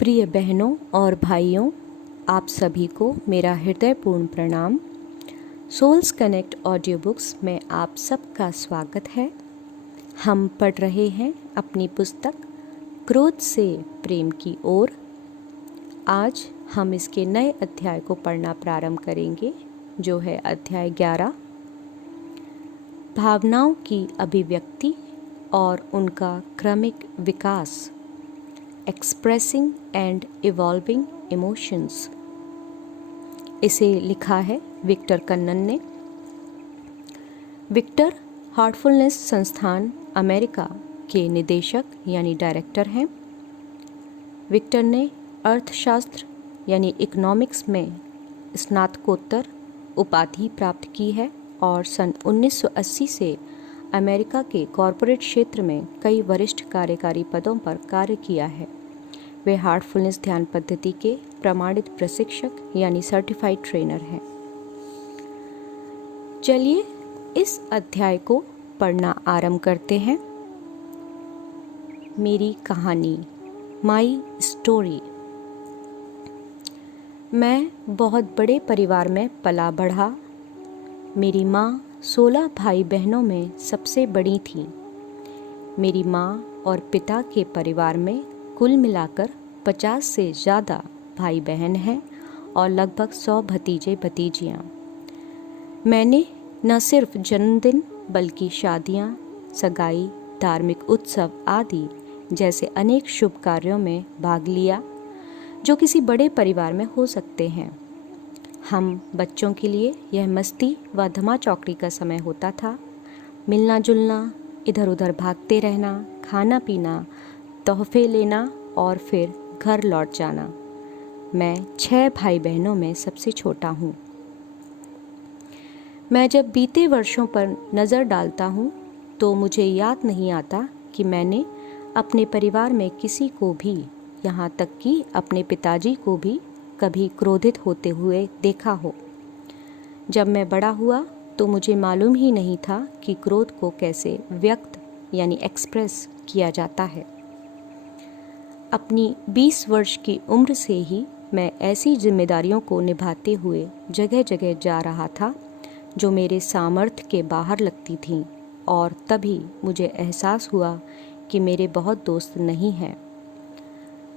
प्रिय बहनों और भाइयों, आप सभी को मेरा हृदयपूर्ण प्रणाम। सोल्स कनेक्ट ऑडियो बुक्स में आप सबका स्वागत है। हम पढ़ रहे हैं अपनी पुस्तक क्रोध से प्रेम की ओर। आज हम इसके नए अध्याय को पढ़ना प्रारंभ करेंगे, जो है अध्याय 11, भावनाओं की अभिव्यक्ति और उनका क्रमिक विकास। Expressing and evolving emotions. इसे लिखा है विक्टर कन्नन ने। विक्टर हार्टफुलनेस संस्थान अमेरिका के निदेशक यानी डायरेक्टर हैं। विक्टर ने अर्थशास्त्र यानी इकोनॉमिक्स में स्नातकोत्तर उपाधि प्राप्त की है और सन 1980 से अमेरिका के कॉरपोरेट क्षेत्र में कई वरिष्ठ कार्यकारी पदों पर कार्य किया है। वे हार्टफुलनेस ध्यान पद्धति के प्रमाणित प्रशिक्षक यानी सर्टिफाइड ट्रेनर हैं। चलिए इस अध्याय को पढ़ना आरंभ करते हैं। मेरी कहानी, माई स्टोरी। मैं बहुत बड़े परिवार में पला बढ़ा। मेरी माँ 16 भाई बहनों में सबसे बड़ी थी। मेरी माँ और पिता के परिवार में कुल मिलाकर 50 से ज़्यादा भाई बहन हैं और लगभग 100 भतीजे भतीजियाँ। मैंने न सिर्फ जन्मदिन बल्कि शादियाँ, सगाई, धार्मिक उत्सव आदि जैसे अनेक शुभ कार्यों में भाग लिया जो किसी बड़े परिवार में हो सकते हैं। हम बच्चों के लिए यह मस्ती व धमा चौकड़ी का समय होता था। मिलना जुलना, इधर उधर भागते रहना, खाना पीना, तोहफे लेना और फिर घर लौट जाना। मैं 6 भाई बहनों में सबसे छोटा हूँ। मैं जब बीते वर्षों पर नज़र डालता हूँ तो मुझे याद नहीं आता कि मैंने अपने परिवार में किसी को भी, यहाँ तक कि अपने पिताजी को भी कभी क्रोधित होते हुए देखा हो। जब मैं बड़ा हुआ तो मुझे मालूम ही नहीं था कि क्रोध को कैसे व्यक्त यानी एक्सप्रेस किया जाता है। अपनी 20 वर्ष की उम्र से ही मैं ऐसी जिम्मेदारियों को निभाते हुए जगह जगह जा रहा था जो मेरे सामर्थ्य के बाहर लगती थीं, और तभी मुझे एहसास हुआ कि मेरे बहुत दोस्त नहीं हैं।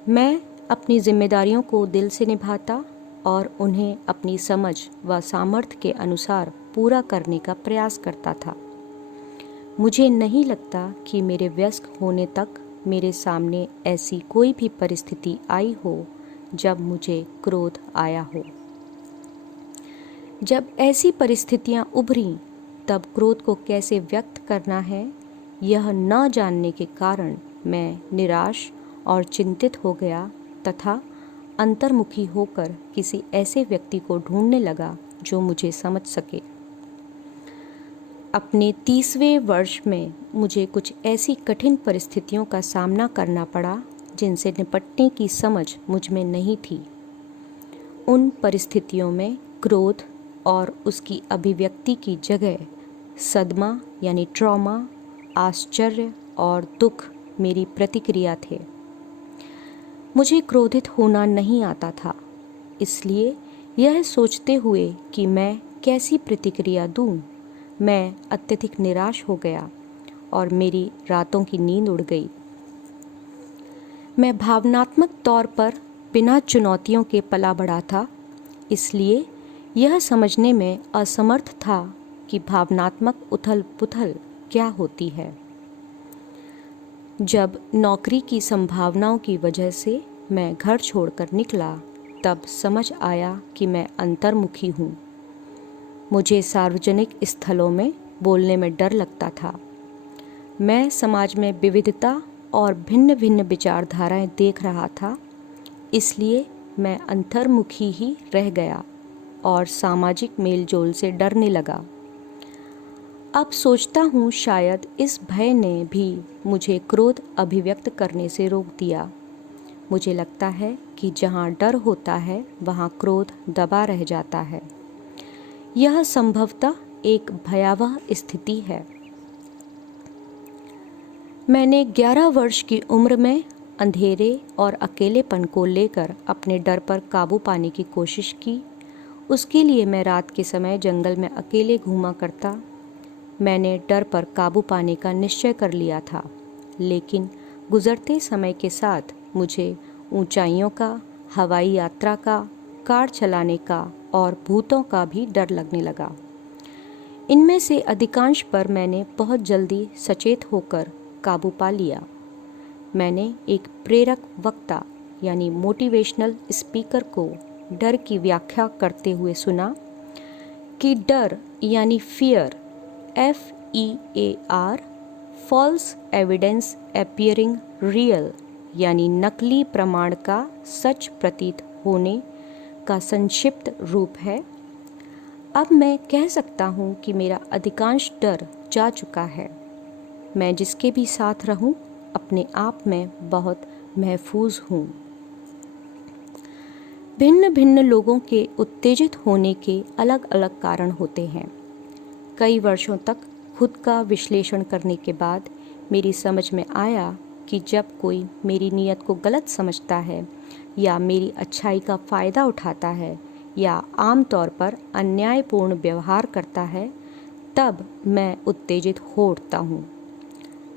मैं अपनी जिम्मेदारियों को दिल से निभाता और उन्हें अपनी समझ व सामर्थ्य के अनुसार पूरा करने का प्रयास करता था। मुझे नहीं लगता कि मेरे वयस्क होने तक मेरे सामने ऐसी कोई भी परिस्थिति आई हो जब मुझे क्रोध आया हो। जब ऐसी परिस्थितियां उभरीं तब क्रोध को कैसे व्यक्त करना है, यह न जानने के कारण मैं निराश और चिंतित हो गया तथा अंतर्मुखी होकर किसी ऐसे व्यक्ति को ढूंढने लगा जो मुझे समझ सके। अपने 30वें वर्ष में मुझे कुछ ऐसी कठिन परिस्थितियों का सामना करना पड़ा जिनसे निपटने की समझ मुझ में नहीं थी। उन परिस्थितियों में क्रोध और उसकी अभिव्यक्ति की जगह सदमा यानी ट्रॉमा, आश्चर्य और दुख मेरी प्रतिक्रिया थे। मुझे क्रोधित होना नहीं आता था, इसलिए यह सोचते हुए कि मैं कैसी प्रतिक्रिया दूं, मैं अत्यधिक निराश हो गया और मेरी रातों की नींद उड़ गई। मैं भावनात्मक तौर पर बिना चुनौतियों के पला बढ़ा था, इसलिए यह समझने में असमर्थ था कि भावनात्मक उथल पुथल क्या होती है। जब नौकरी की संभावनाओं की वजह से मैं घर छोड़कर निकला तब समझ आया कि मैं अंतर्मुखी हूँ। मुझे सार्वजनिक स्थलों में बोलने में डर लगता था। मैं समाज में विविधता और भिन्न भिन्न विचारधाराएं देख रहा था, इसलिए मैं अंतर्मुखी ही रह गया और सामाजिक मेलजोल से डरने लगा। अब सोचता हूँ शायद इस भय ने भी मुझे क्रोध अभिव्यक्त करने से रोक दिया। मुझे लगता है कि जहाँ डर होता है वहाँ क्रोध दबा रह जाता है। यह संभवतः एक भयावह स्थिति है। मैंने 11 वर्ष की उम्र में अंधेरे और अकेलेपन को लेकर अपने डर पर काबू पाने की कोशिश की। उसके लिए मैं रात के समय जंगल में अकेले घूमा करता। मैंने डर पर काबू पाने का निश्चय कर लिया था, लेकिन गुजरते समय के साथ मुझे ऊंचाइयों का, हवाई यात्रा का, कार चलाने का और भूतों का भी डर लगने लगा। इनमें से अधिकांश पर मैंने बहुत जल्दी सचेत होकर काबू पा लिया। मैंने एक प्रेरक वक्ता यानी मोटिवेशनल स्पीकर को डर की व्याख्या करते हुए सुना कि डर यानी fear, FEAR, false evidence appearing real, यानी नकली प्रमाण का सच प्रतीत होने का संक्षिप्त रूप है। अब मैं कह सकता हूँ कि मेरा अधिकांश डर जा चुका है। मैं जिसके भी साथ रहूँ अपने आप में बहुत महफूज हूँ। भिन्न भिन्न लोगों के उत्तेजित होने के अलग अलग कारण होते हैं। कई वर्षों तक खुद का विश्लेषण करने के बाद मेरी समझ में आया कि जब कोई मेरी नीयत को गलत समझता है या मेरी अच्छाई का फ़ायदा उठाता है या आम तौर पर अन्यायपूर्ण व्यवहार करता है, तब मैं उत्तेजित हो उठता हूँ।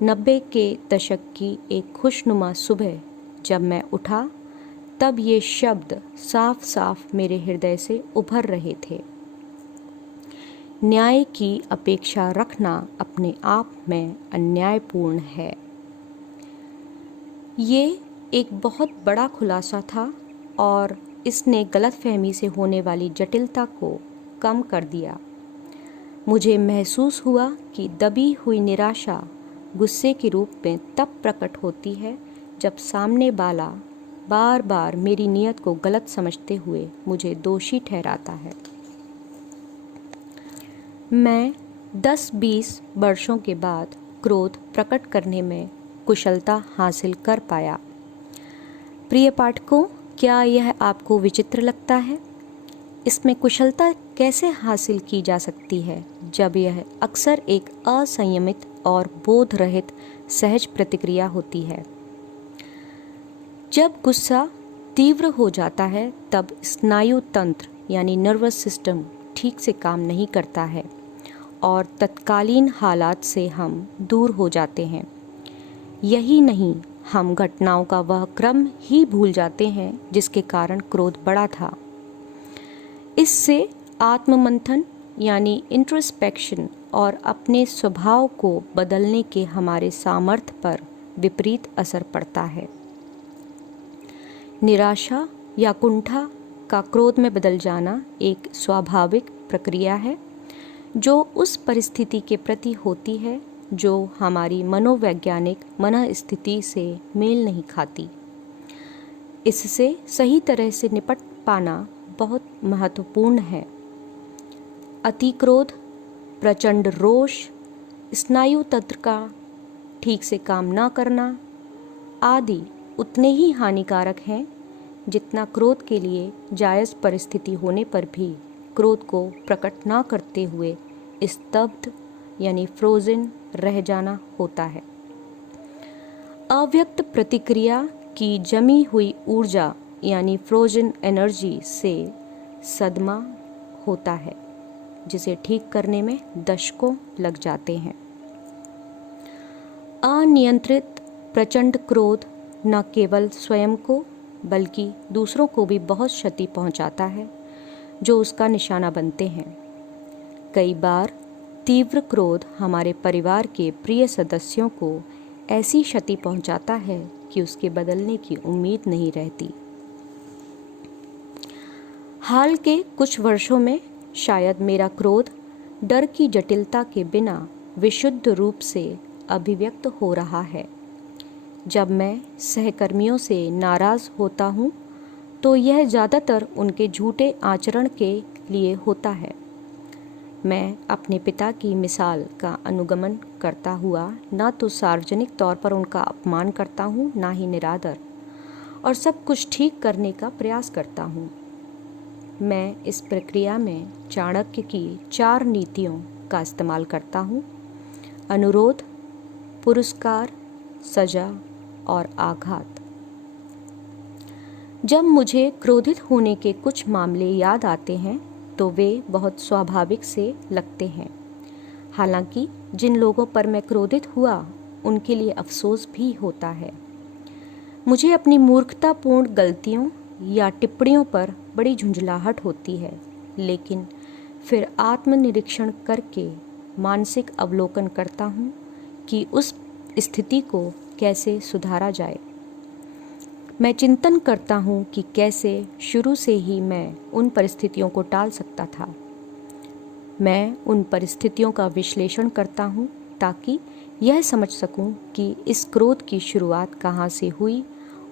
90 के दशक की एक खुशनुमा सुबह जब मैं उठा, तब ये शब्द साफ साफ मेरे हृदय से उभर रहे थे। न्याय की अपेक्षा रखना अपने आप में अन्यायपूर्ण है। ये एक बहुत बड़ा खुलासा था और इसने गलतफहमी से होने वाली जटिलता को कम कर दिया। मुझे महसूस हुआ कि दबी हुई निराशा गुस्से के रूप में तब प्रकट होती है जब सामने वाला बार बार मेरी नीयत को गलत समझते हुए मुझे दोषी ठहराता है। मैं 10-20 वर्षों के बाद क्रोध प्रकट करने में कुशलता हासिल कर पाया। प्रिय पाठकों, क्या यह आपको विचित्र लगता है? इसमें कुशलता कैसे हासिल की जा सकती है जब यह अक्सर एक असंयमित और बोध रहित सहज प्रतिक्रिया होती है? जब गुस्सा तीव्र हो जाता है तब स्नायु तंत्र यानी नर्वस सिस्टम ठीक से काम नहीं करता है और तत्कालीन हालात से हम दूर हो जाते हैं। यही नहीं, हम घटनाओं का वह क्रम ही भूल जाते हैं जिसके कारण क्रोध बढ़ा था। इससे आत्ममंथन यानी इंट्रोस्पेक्शन और अपने स्वभाव को बदलने के हमारे सामर्थ्य पर विपरीत असर पड़ता है। निराशा या कुंठा का क्रोध में बदल जाना एक स्वाभाविक प्रक्रिया है जो उस परिस्थिति के प्रति होती है जो हमारी मनोवैज्ञानिक मनःस्थिति से मेल नहीं खाती। इससे सही तरह से निपट पाना बहुत महत्वपूर्ण है। अति क्रोध, प्रचंड रोष, स्नायु तंत्र का ठीक से काम न करना आदि उतने ही हानिकारक हैं जितना क्रोध के लिए जायज़ परिस्थिति होने पर भी क्रोध को प्रकट न करते हुए स्तब्ध यानी फ्रोजन रह जाना होता है। अव्यक्त प्रतिक्रिया की जमी हुई ऊर्जा यानी फ्रोजन एनर्जी से सदमा होता है जिसे ठीक करने में दशकों लग जाते हैं। अनियंत्रित प्रचंड क्रोध न केवल स्वयं को बल्कि दूसरों को भी बहुत क्षति पहुंचाता है जो उसका निशाना बनते हैं। कई बार तीव्र क्रोध हमारे परिवार के प्रिय सदस्यों को ऐसी क्षति पहुंचाता है कि उसके बदलने की उम्मीद नहीं रहती। हाल के कुछ वर्षों में शायद मेरा क्रोध डर की जटिलता के बिना विशुद्ध रूप से अभिव्यक्त हो रहा है। जब मैं सहकर्मियों से नाराज़ होता हूँ तो यह ज़्यादातर उनके झूठे आचरण के लिए होता है। मैं अपने पिता की मिसाल का अनुगमन करता हुआ ना तो सार्वजनिक तौर पर उनका अपमान करता हूँ, ना ही निरादर, और सब कुछ ठीक करने का प्रयास करता हूँ। मैं इस प्रक्रिया में चाणक्य की 4 नीतियों का इस्तेमाल करता हूँ: अनुरोध, पुरस्कार, सजा और आघात। जब मुझे क्रोधित होने के कुछ मामले याद आते हैं तो वे बहुत स्वाभाविक से लगते हैं। हालांकि जिन लोगों पर मैं क्रोधित हुआ उनके लिए अफसोस भी होता है। मुझे अपनी मूर्खतापूर्ण गलतियों या टिप्पणियों पर बड़ी झुंझलाहट होती है, लेकिन फिर आत्मनिरीक्षण करके मानसिक अवलोकन करता हूँ कि उस स्थिति को कैसे सुधारा जाए। मैं चिंतन करता हूँ कि कैसे शुरू से ही मैं उन परिस्थितियों को टाल सकता था। मैं उन परिस्थितियों का विश्लेषण करता हूँ ताकि यह समझ सकूँ कि इस क्रोध की शुरुआत कहाँ से हुई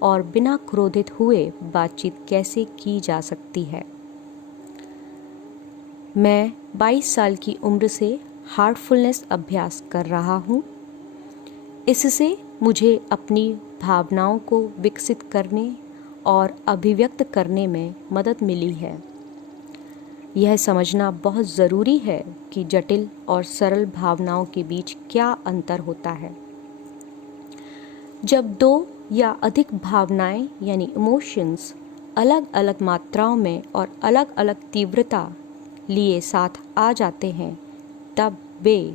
और बिना क्रोधित हुए बातचीत कैसे की जा सकती है। मैं 22 साल की उम्र से हार्टफुलनेस अभ्यास कर रहा हूँ। इससे मुझे अपनी भावनाओं को विकसित करने और अभिव्यक्त करने में मदद मिली है। यह समझना बहुत ज़रूरी है कि जटिल और सरल भावनाओं के बीच क्या अंतर होता है। जब दो या अधिक भावनाएं यानी इमोशंस अलग अलग मात्राओं में और अलग अलग तीव्रता लिए साथ आ जाते हैं, तब वे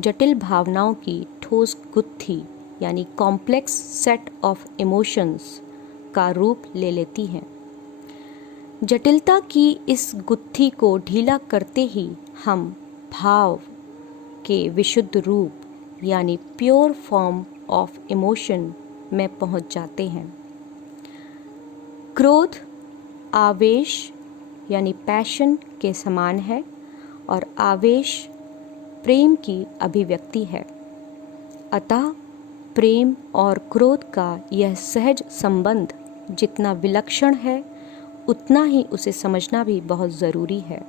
जटिल भावनाओं की ठोस गुत्थी यानी कॉम्प्लेक्स सेट ऑफ इमोशंस का रूप ले लेती हैं। जटिलता की इस गुत्थी को ढीला करते ही हम भाव के विशुद्ध रूप यानी प्योर फॉर्म ऑफ इमोशन में पहुंच जाते हैं। क्रोध आवेश यानी पैशन के समान है और आवेश प्रेम की अभिव्यक्ति है। अतः प्रेम और क्रोध का यह सहज संबंध जितना विलक्षण है, उतना ही उसे समझना भी बहुत ज़रूरी है।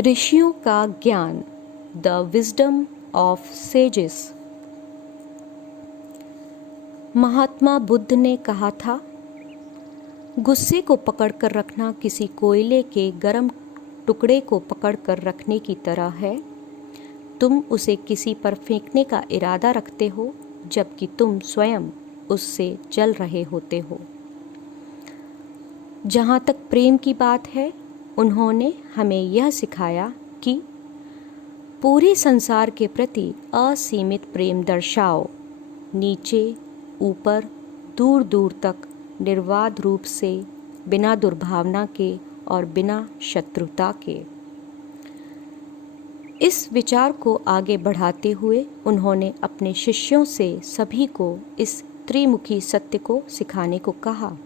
ऋषियों का ज्ञान, the wisdom of sages. Mahatma Buddha ने कहा था, गुस्से को पकड़कर रखना किसी कोयले के गर्म टुकड़े को पकड़कर रखने की तरह है। तुम उसे किसी पर फेंकने का इरादा रखते हो जबकि तुम स्वयं उससे जल रहे होते हो। जहाँ तक प्रेम की बात है, उन्होंने हमें यह सिखाया कि पूरे संसार के प्रति असीमित प्रेम दर्शाओ, नीचे ऊपर दूर दूर तक निर्वाध रूप से, बिना दुर्भावना के और बिना शत्रुता के। इस विचार को आगे बढ़ाते हुए उन्होंने अपने शिष्यों से सभी को इस त्रिमुखी सत्य को सिखाने को कहा।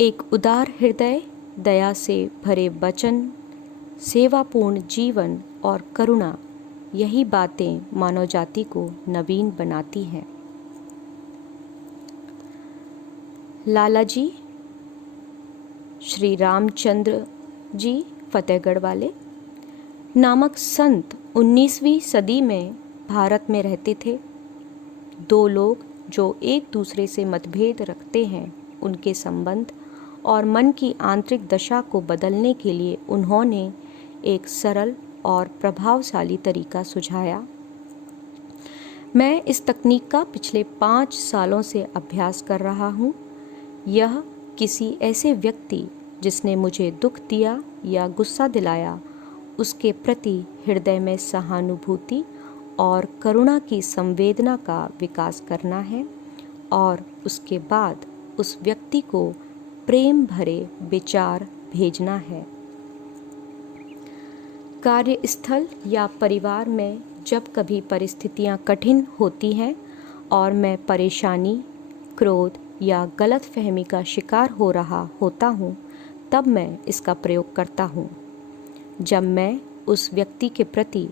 एक उदार हृदय, दया से भरे वचन, सेवापूर्ण जीवन और करुणा, यही बातें मानव जाति को नवीन बनाती हैं। लाला जी, श्री रामचंद्र जी फतेहगढ़ वाले नामक संत 19वीं सदी में भारत में रहते थे। दो लोग जो एक दूसरे से मतभेद रखते हैं, उनके संबंध और मन की आंतरिक दशा को बदलने के लिए उन्होंने एक सरल और प्रभावशाली तरीका सुझाया। मैं इस तकनीक का पिछले 5 सालों से अभ्यास कर रहा हूँ। यह किसी ऐसे व्यक्ति जिसने मुझे दुख दिया या गुस्सा दिलाया, उसके प्रति हृदय में सहानुभूति और करुणा की संवेदना का विकास करना है और उसके बाद उस व्यक्ति को प्रेम भरे विचार भेजना है। कार्यस्थल या परिवार में जब कभी परिस्थितियां कठिन होती हैं और मैं परेशानी, क्रोध या गलतफहमी का शिकार हो रहा होता हूँ, तब मैं इसका प्रयोग करता हूँ। जब मैं उस व्यक्ति के प्रति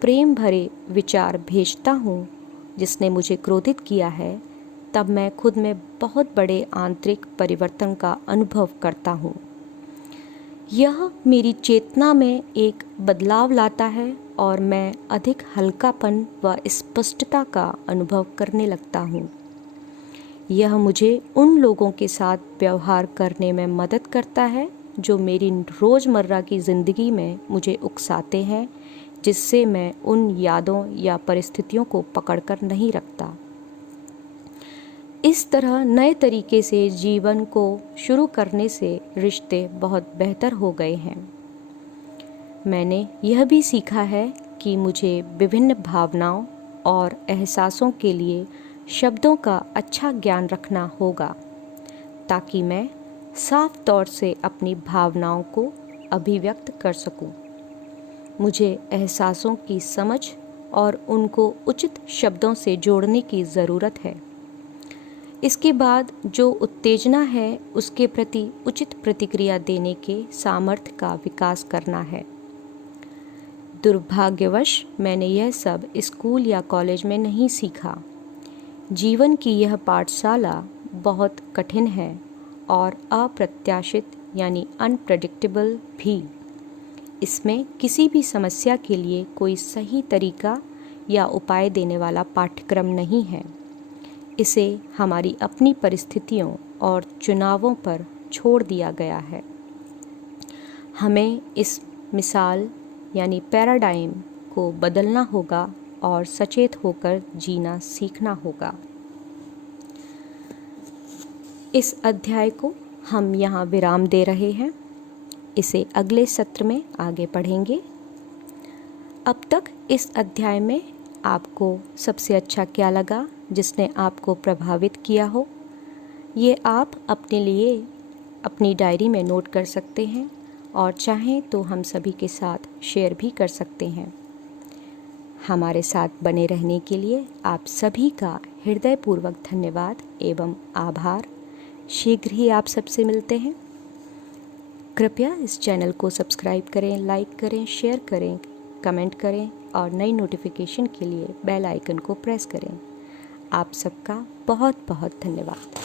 प्रेम भरे विचार भेजता हूँ जिसने मुझे क्रोधित किया है, तब मैं खुद में बहुत बड़े आंतरिक परिवर्तन का अनुभव करता हूँ। यह मेरी चेतना में एक बदलाव लाता है और मैं अधिक हल्कापन व स्पष्टता का अनुभव करने लगता हूँ। यह मुझे उन लोगों के साथ व्यवहार करने में मदद करता है जो मेरी रोज़मर्रा की ज़िंदगी में मुझे उकसाते हैं, जिससे मैं उन यादों या परिस्थितियों को पकड़कर नहीं रखता। इस तरह नए तरीके से जीवन को शुरू करने से रिश्ते बहुत बेहतर हो गए हैं। मैंने यह भी सीखा है कि मुझे विभिन्न भावनाओं और एहसासों के लिए शब्दों का अच्छा ज्ञान रखना होगा, ताकि मैं साफ तौर से अपनी भावनाओं को अभिव्यक्त कर सकूं। मुझे एहसासों की समझ और उनको उचित शब्दों से जोड़ने की ज़रूरत है। इसके बाद जो उत्तेजना है उसके प्रति उचित प्रतिक्रिया देने के सामर्थ्य का विकास करना है। दुर्भाग्यवश मैंने यह सब स्कूल या कॉलेज में नहीं सीखा। जीवन की यह पाठशाला बहुत कठिन है और अप्रत्याशित यानी अनप्रेडिक्टेबल भी। इसमें किसी भी समस्या के लिए कोई सही तरीका या उपाय देने वाला पाठ्यक्रम नहीं है। इसे हमारी अपनी परिस्थितियों और चुनावों पर छोड़ दिया गया है। हमें इस मिसाल यानी पैराडाइम को बदलना होगा और सचेत होकर जीना सीखना होगा। इस अध्याय को हम यहाँ विराम दे रहे हैं। इसे अगले सत्र में आगे पढ़ेंगे। अब तक इस अध्याय में आपको सबसे अच्छा क्या लगा, जिसने आपको प्रभावित किया हो, ये आप अपने लिए अपनी डायरी में नोट कर सकते हैं और चाहें तो हम सभी के साथ शेयर भी कर सकते हैं। हमारे साथ बने रहने के लिए आप सभी का हृदयपूर्वक धन्यवाद एवं आभार। शीघ्र ही आप सबसे मिलते हैं। कृपया इस चैनल को सब्सक्राइब करें, लाइक करें, शेयर करें, कमेंट करें और नई नोटिफिकेशन के लिए बेल आइकन को प्रेस करें। आप सबका बहुत बहुत धन्यवाद।